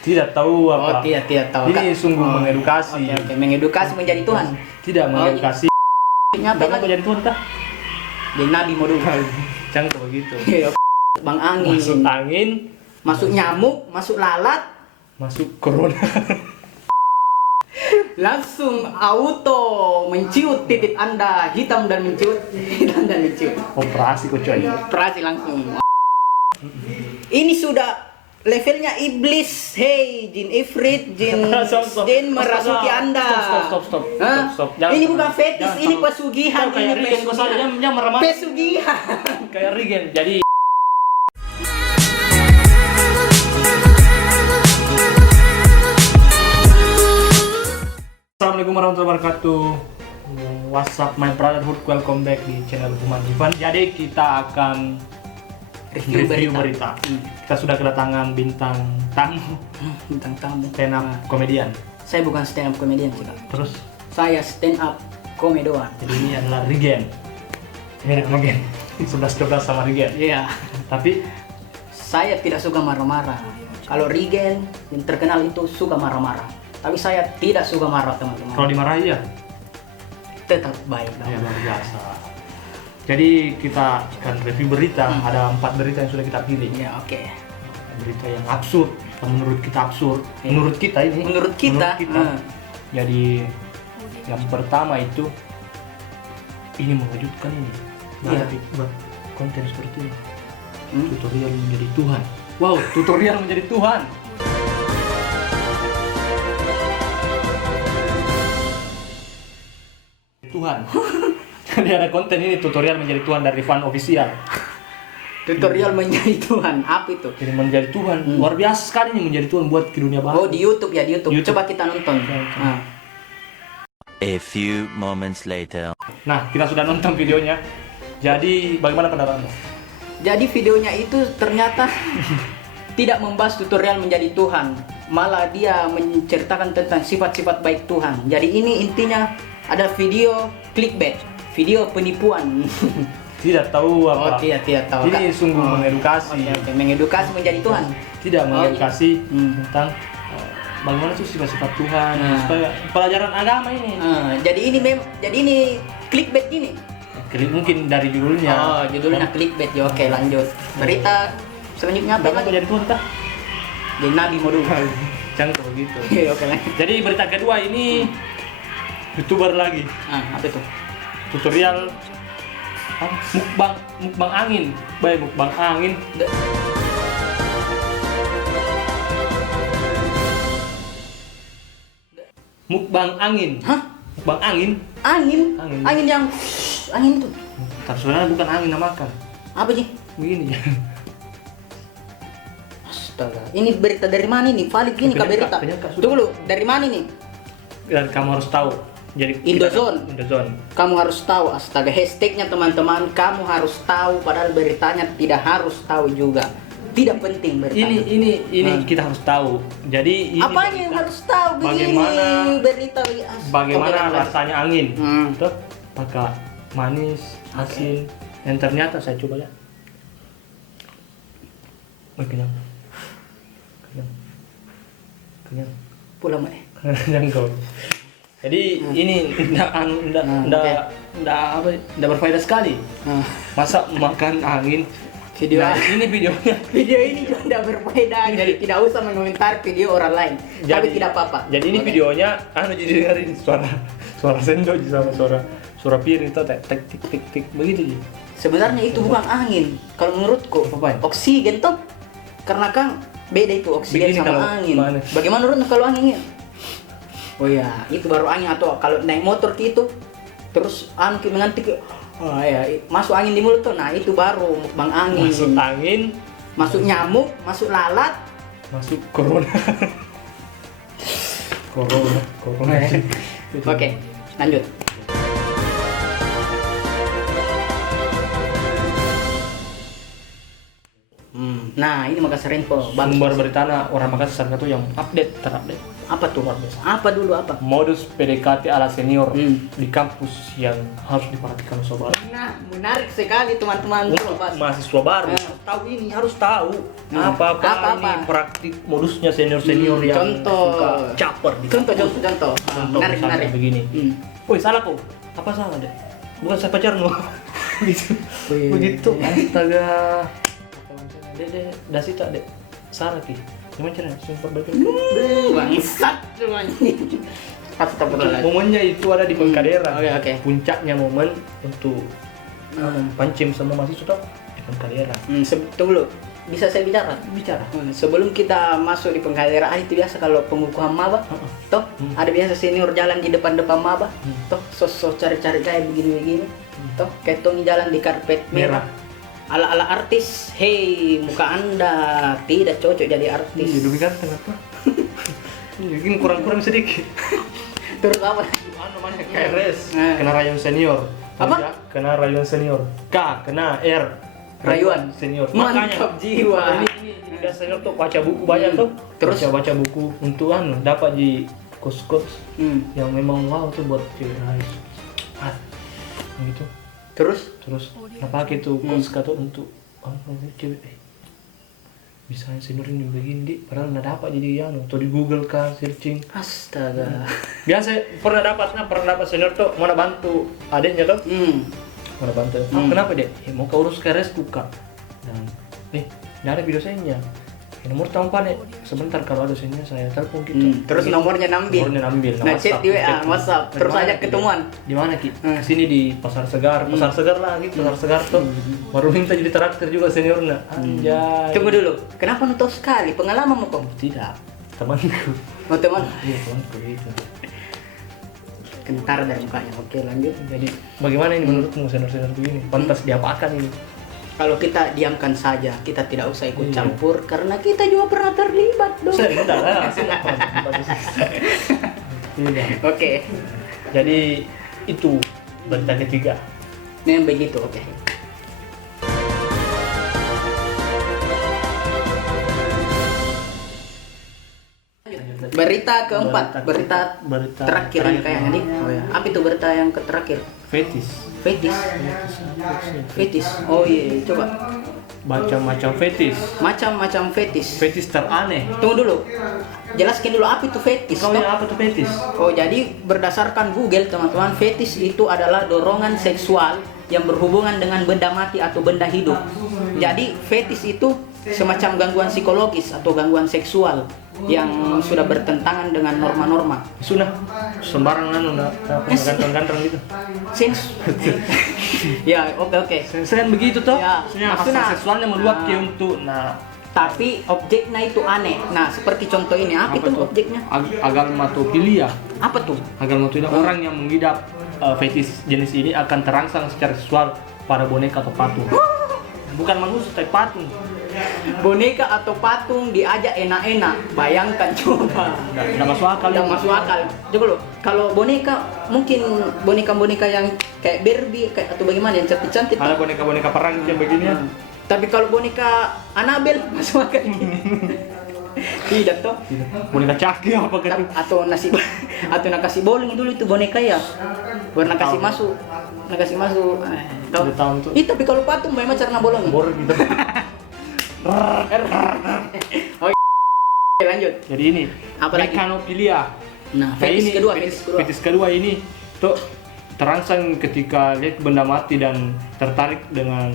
Tidak tahu apa. Oh, tidak tahu. Ini sungguh mengedukasi. Oke. Mengedukasi menjadi Tuhan. Tidak mengedukasi. Nyapa Jangan lagi. menjadi Tuhan kah? Jadi nabi mau dulu. Jangan begitu. Bang angin. Masuk angin, Masuk nyamuk, masuk lalat, masuk corona. langsung auto menciut titik Anda hitam dan menciut. Operasi kok coy. Operasi langsung. Ini sudah levelnya iblis. Hey, jin ifrit, jin Stop. jin merasuki Anda. Stop. Hah? Stop. Jangan. Ini bukan fetis, Jangan, ini stop. pesugihan. Kau kayak Ini Regen, kau salah jangan marah-marah. pesugihan. Kayak Regen. Jadi Assalamualaikum warahmatullahi wabarakatuh. What's up my brotherhood, welcome back di channel Human Ivan. Jadi kita akan review berita. Kita sudah kedatangan bintang tamu Bintang tamu. stand up komedian. Saya bukan stand up comedian sih, Kak. Terus Saya stand up komedoan. jadi ini adalah Regen. Mirip Regen. 11-12 sama Regen. Iya. Tapi Saya tidak suka marah-marah. Kalau Regen yang terkenal itu suka marah-marah. Tapi saya tidak suka marah, teman-teman. kalau dimarahi ya Tetap baik. ya luar biasa. Jadi kita akan review berita. Ada 4 berita yang sudah kita pilih. Ya, oke. Berita yang absurd, yang menurut kita absurd. Iya. Menurut kita ini. Menurut kita. Jadi yang pertama itu ini mengejutkan ini. Nggak Iya. ada buat konten seperti ini. Hmm? Tutorial menjadi Tuhan. Wow, tutorial menjadi Tuhan. Tuhan. Jadi ada konten ini tutorial menjadi Tuhan dari Fan Official. Tutorial menjadi Tuhan. Apa itu? Jadi menjadi Tuhan luar biasa sekali nih menjadi Tuhan buat ke dunia baru. Oh, di YouTube ya, di YouTube. YouTube. Coba kita nonton. Oke. Nah. A few moments later. Nah, kita sudah nonton videonya. Jadi bagaimana pendapat Anda? Jadi videonya itu ternyata tidak membahas tutorial menjadi Tuhan, malah dia menceritakan tentang sifat-sifat baik Tuhan. Jadi ini intinya ada video clickbait, video penipuan. Tidak tahu Oh, apa. tidak tahu. Ini Kak. sungguh mengedukasi. Oke, mengedukasi menjadi Tuhan. Tidak mengedukasi Hmm. tentang bagaimana sih sifat-sifat Tuhan, Nah. supaya pelajaran agama ini. Jadi ini clickbait ini. Mungkin dari judulnya. Oh, judulnya clickbait. Ya, oke, lanjut. Berita selanjutnya apa Bagaimana lagi? menjadi Tuhan kah? Jadi nabi mau dulu. Jangan kayak begitu. Oke, lanjut. Jadi berita kedua ini YouTuber lagi. Apa itu? Tutorial mukbang angin. Baik, mukbang angin. Mukbang angin. Hah? Mukbang angin. Angin? Angin. Angin yang angin itu. Tapi sebenarnya bukan angin namakan. Apa sih? Begini. Astaga, ini berita dari mana nih? Valid gini kah berita? Penyangka, sudah. Tunggu dulu, dari mana nih? Dan kamu harus tahu. Jadi Indozone. Indozone. Kamu harus tahu, astaga, hashtagnya teman-teman, kamu harus tahu, padahal beritanya tidak harus tahu juga. Tidak penting beritanya. Ini kita harus tahu. Jadi ini Apanya yang berita. harus tahu begini? Bagaimana- Berita Bagaimana Oke, rasanya angin? Hmm. Apakah manis, asin? Dan ternyata saya coba lihat. Oh, kenyang. Kenyang. Pulang, Mbak. Kenyang kau. Jadi ini enggak berfaedah sekali. Nah, Masa makan angin? Video- Nah, ini videonya. video ini juga tidak berfaedah, jadi tidak usah mengomentari video orang lain. Tapi tidak apa-apa. Jadi ini Oke. videonya jadi dengerin suara sendok sama suara piring itu tik begitu sih. Sebenarnya itu bukan angin. Kalau menurutku, Apa? oksigen toh. Karena kan beda itu oksigen Begini sama kalau angin. mana? Bagaimana menurutmu kalau anginnya? Oh ya, itu baru angin. Atau kalau naik motor gitu, terus angin mengantik, oh ya, masuk angin di mulut tuh. Nah itu baru mukbang angin. Masuk angin, Masuk nyamuk, masuk lalat. masuk corona. corona. Oke, lanjut. Nah, ini Makassar Info. Bagus. Sumber berita orang Makassar satu yang terupdate. Apa tuh? Luar biasa. Apa dulu apa? Modus PDKT ala senior Hmm. di kampus yang harus diperhatikan sobat. Nah, menarik sekali teman-teman. Untuk Sobat. mahasiswa baru tahu ini, harus tahu apa-apa ini praktik modusnya senior yang Contoh. suka caper di Contoh. Contoh Menarik, misalnya menarik. begini. Hmm. Woi, salah kok. Apa salah, Dek? Bukan saya pacarmu. Begitu. Wih. Begitu. Astaga. Dek, dasita, Dek. Salah ki. Gimana caranya? Sumpah balik. Bangsat cuman. Astagfirullahaladzim. Momennya itu ada di Pengkaderan. Oke. Puncaknya momen untuk pancing semua mahasiswa tuh di Pengkaderan. Tunggu dulu. Bisa saya bicara? Bicara. Sebelum kita masuk di Pengkaderan, itu biasa kalau pengukuhan maba, toh ada biasa senior jalan di depan-depan maba, toh sosok cari-cari kayak begini-begini, toh kayak Tony jalan di karpet merah. Ala-ala artis, hei muka anda tidak cocok jadi artis. Iya, lebih ganteng apa? Mungkin kurang-kurang sedikit. Terus apa? Namanya KRS, Nah. kena rayuan senior. Apa? Ya, kena rayuan senior. K, kena R. Rayuan senior. Mantap jiwa. Ini udah senior tuh baca buku banyak tuh. Terus? baca buku untuk dapat di kos-kos yang memang wow tuh buat cewek nice. Gitu. Terus kenapa gitu kos kata untuk cewek misalnya senior ini begini di padahal nggak dapat jadi atau di Google kan searching. Astaga. Biasa pernah dapat senior tuh mau bantu adiknya tuh mau bantu. Kenapa deh? Mau ke urus KRS buka dan nggak ada video sayangnya. Nomor tampan sebentar kalau ada dosennya saya telepon gitu. Terus nomornya nambil. Nah, chat di WA, WhatsApp. Terus ajak ketemuan. Di mana Ki? Sini di Pasar Segar. Pasar Segar lah gitu, Pasar Segar tuh. Baru minta jadi traktir juga seniornya. Anjay. Tunggu dulu. Kenapa nutup sekali? Pengalamanmu kok? Tidak. Temanku. Oh, teman. Iya, temanku gitu. Kentar dari mukanya. Oke, lanjut. Jadi bagaimana ini menurutmu senior-senior begini? Pantas diapakan ini? Kalau kita diamkan saja, kita tidak usah ikut campur karena kita juga pernah terlibat dong. Saya tidak lah. Tidak. Oke. Jadi itu berita ketiga. Memang begitu, oke. Berita keempat, berita terakhir ini kayaknya nih. Apa itu berita yang terakhir? Fetis. Fetis. Oh iya, coba. Macam-macam fetis. Macam-macam fetis. Fetis teraneh. Tunggu dulu. Jelaskan dulu apa itu fetis. Kau yang apa tuh fetis? Oh, jadi berdasarkan Google, teman-teman, fetis itu adalah dorongan seksual yang berhubungan dengan benda mati atau benda hidup. Jadi fetis itu semacam gangguan psikologis atau gangguan seksual yang sudah bertentangan dengan norma-norma. Sudah sembarangan udah ganteng-ganteng gitu. Sens. Ya, oke. Saya begitu toh. Ya, maksudnya seksualnya meluap ke untuk tapi objeknya itu aneh. Nah, seperti contoh ini, apa itu tuh? objeknya? Agalmatofilia. Apa tuh? Agalmatofilia orang yang mengidap fetis jenis ini akan terangsang secara seksual pada boneka atau patung. Bukan manusia, tapi patung. Boneka atau patung diajak enak-enak. Bayangkan coba. Nggak masuk akal. Nggak masuk akal. Coba lo, kalau boneka mungkin boneka-boneka yang kayak Barbie kayak atau bagaimana yang cantik-cantik. Ada boneka-boneka perang yang begini ya. Tapi kalau boneka Annabelle masuk akal. Tidak toh. Boneka caki apa gitu. Atau nasi bowling dulu itu boneka ya. Warna kasih masuk. Kau tahu tuh. Tapi kalau patung memang cara bolong. Bor gitu. Oke, lanjut. Jadi ini Apa lagi? mekanofilia. Nah, fetis kedua ini tuh terangsang ketika lihat benda mati dan tertarik dengan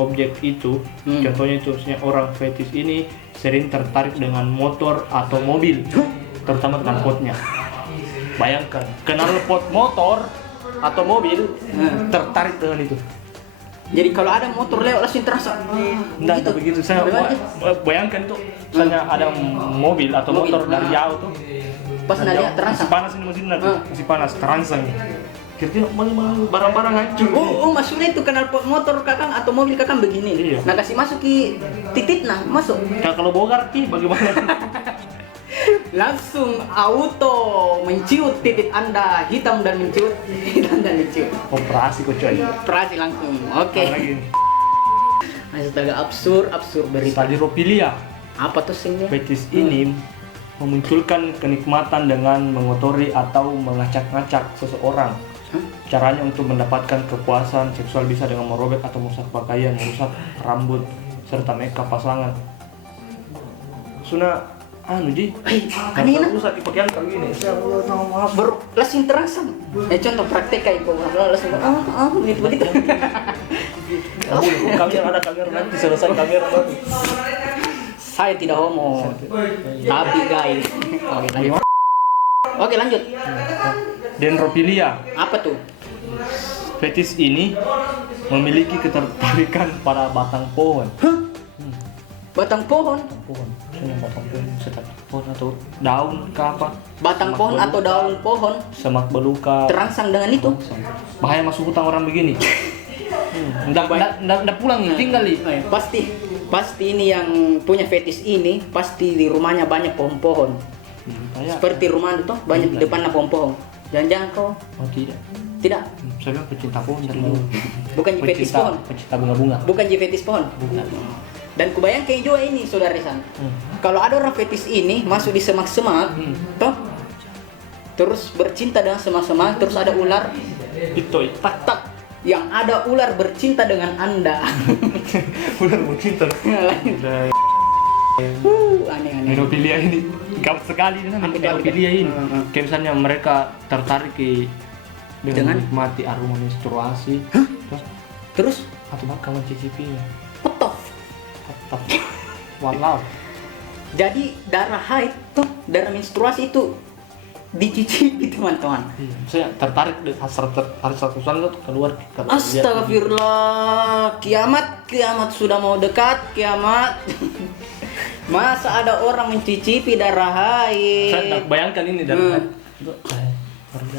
objek itu. Contohnya itu orang fetis ini sering tertarik dengan motor atau mobil, terutama dengan potnya. Bayangkan, kenal pot motor atau mobil, tertarik dengan itu. Jadi kalau ada motor lewat langsung terasa. Enggak begitu. Saya bayangkan tuh, misalnya ada mobil atau motor dari jauh tuh. Pas lihat terangsang. Masih panas ini mesinnya tuh, masih panas, terangsang. Kira-kira barang-barang hancur. Oh, maksudnya itu kenal pot motor kakang atau mobil kakang begini. Iya. Nah, kasih masuk ki titik nah, masuk. Kalau bongkar ki bagaimana? Langsung auto menciut titik Anda hitam dan menciut. Operasi kok coy. Operasi langsung. Oke. Astaga, absurd berita. Tadi Ropilia, Apa tuh singnya? fetis ini memunculkan kenikmatan dengan mengotori atau mengacak-ngacak seseorang. Hah? Caranya untuk mendapatkan kepuasan seksual bisa dengan merobek atau merusak pakaian, merusak rambut, serta makeup pasangan. Suna, Ji, aneh na. rusak di pakaian kayak gini. Maaf. Baru langsung terasa. Contoh praktek kayak itu, langsung begitu. Kamera ada kamera nanti selesai kamera baru. Saya tidak homo, tapi guys. Oke lanjut. Dendropilia. Apa tuh? Fetis ini memiliki ketertarikan pada batang pohon. Batang pohon? Pohon, misalnya batang pohon, sekat pohon atau daun ke apa? Batang Semak pohon belukar. atau daun pohon Semak belukar. terangsang dengan itu? Bahaya masuk hutang orang begini. Nggak pulang nih, tinggal nih. Pasti ini yang punya fetis ini pasti di rumahnya banyak pohon-pohon. Seperti rumah itu banyak depannya pohon-pohon. Jangan-jangan kau Oh tidak. tidak Saya bilang pecinta pohon dari dulu. bukan di fetis pohon, Pecinta bunga-bunga. bukan di fetis pohon. Bukan. Dan kubayangkan juga ini saudara Risan. Kalau ada orang fetis ini masuk di semak-semak, toh terus bercinta dengan semak-semak, terus ada ular, Itu tak yang ada ular bercinta dengan Anda. ular mau cinta. Aneh-aneh. Meropilia ini gawat sekali nih Apa itu? Meropilia ini. Kayak misalnya mereka tertarik Dengan? dengan menikmati aroma menstruasi, Terus atau bahkan mencicipinya. petok. Tetap. Walau. Jadi darah haid tuh, darah menstruasi itu dicicipi teman-teman. Saya tertarik dengan hasrat seksual itu keluar. Astagfirullah, kiamat sudah mau dekat, kiamat. Masa ada orang mencicipi darah Saya haid? tidak bayangkan ini dari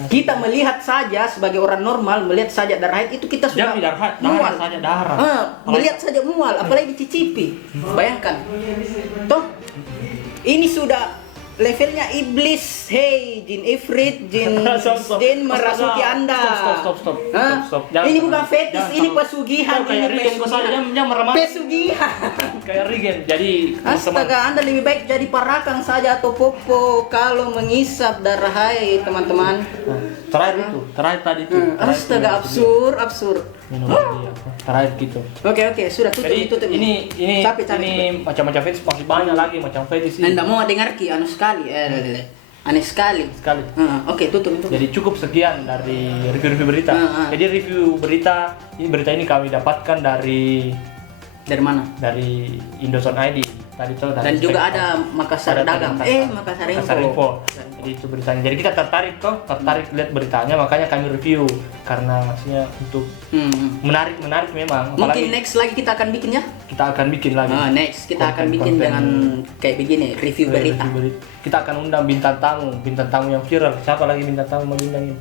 Kita melihat saja sebagai orang normal, melihat saja darah haid itu kita sudah Jangan darah mual. saja darah. Melihat saja mual, apalagi dicicipi. Bayangkan. Toh, ini sudah levelnya iblis. Hey, jin ifrit, jin Stop. jin merasuki Anda. Stop. Hah? Jangan Ini sampai- bukan fetis, jangan ini sampai- pesugihan, Kayak ini Regen kok saja yang meremah. pesugihan. Kayak Regen. Jadi Astaga, Anda lebih baik jadi parakang saja atau popo kalau mengisap darah haid, teman-teman. terakhir tadi itu. Astaga, absurd. Terakhir gitu. Oke, sudah Jadi tutup. ini Capek. ini macam-macam fetis masih banyak lagi macam fetis ini. Anda mau dengar ki aneh sekali. Aneh sekali. Sekali. Oke, tutup. Jadi cukup sekian dari review berita. Jadi review berita ini kami dapatkan dari Dari mana? Indozone ID. Tadi itu Dan juga ada Makassar Dagang. Makassar Info. Jadi itu beritanya. Jadi kita tertarik lihat beritanya, makanya kami review karena maksudnya untuk menarik memang. Mungkin Apalagi next lagi kita akan bikinnya. kita akan bikin lagi. Next kita akan bikin Konten- dengan kayak begini, review berita. Kita akan undang bintang tamu yang viral. Siapa lagi bintang tamu mau diundangin?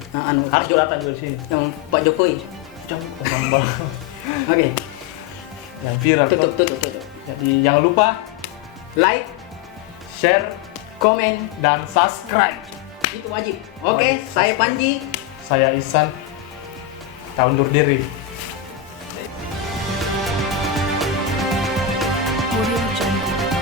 Harus datang juga di sini. Yang Pak Jokowi. Tambah Oke, yang viral. tutup. Jadi jangan lupa Like, share, komen, dan subscribe. itu wajib. Oke, saya Panji. Saya Ihsan. Kita undur diri. Audio Jungle.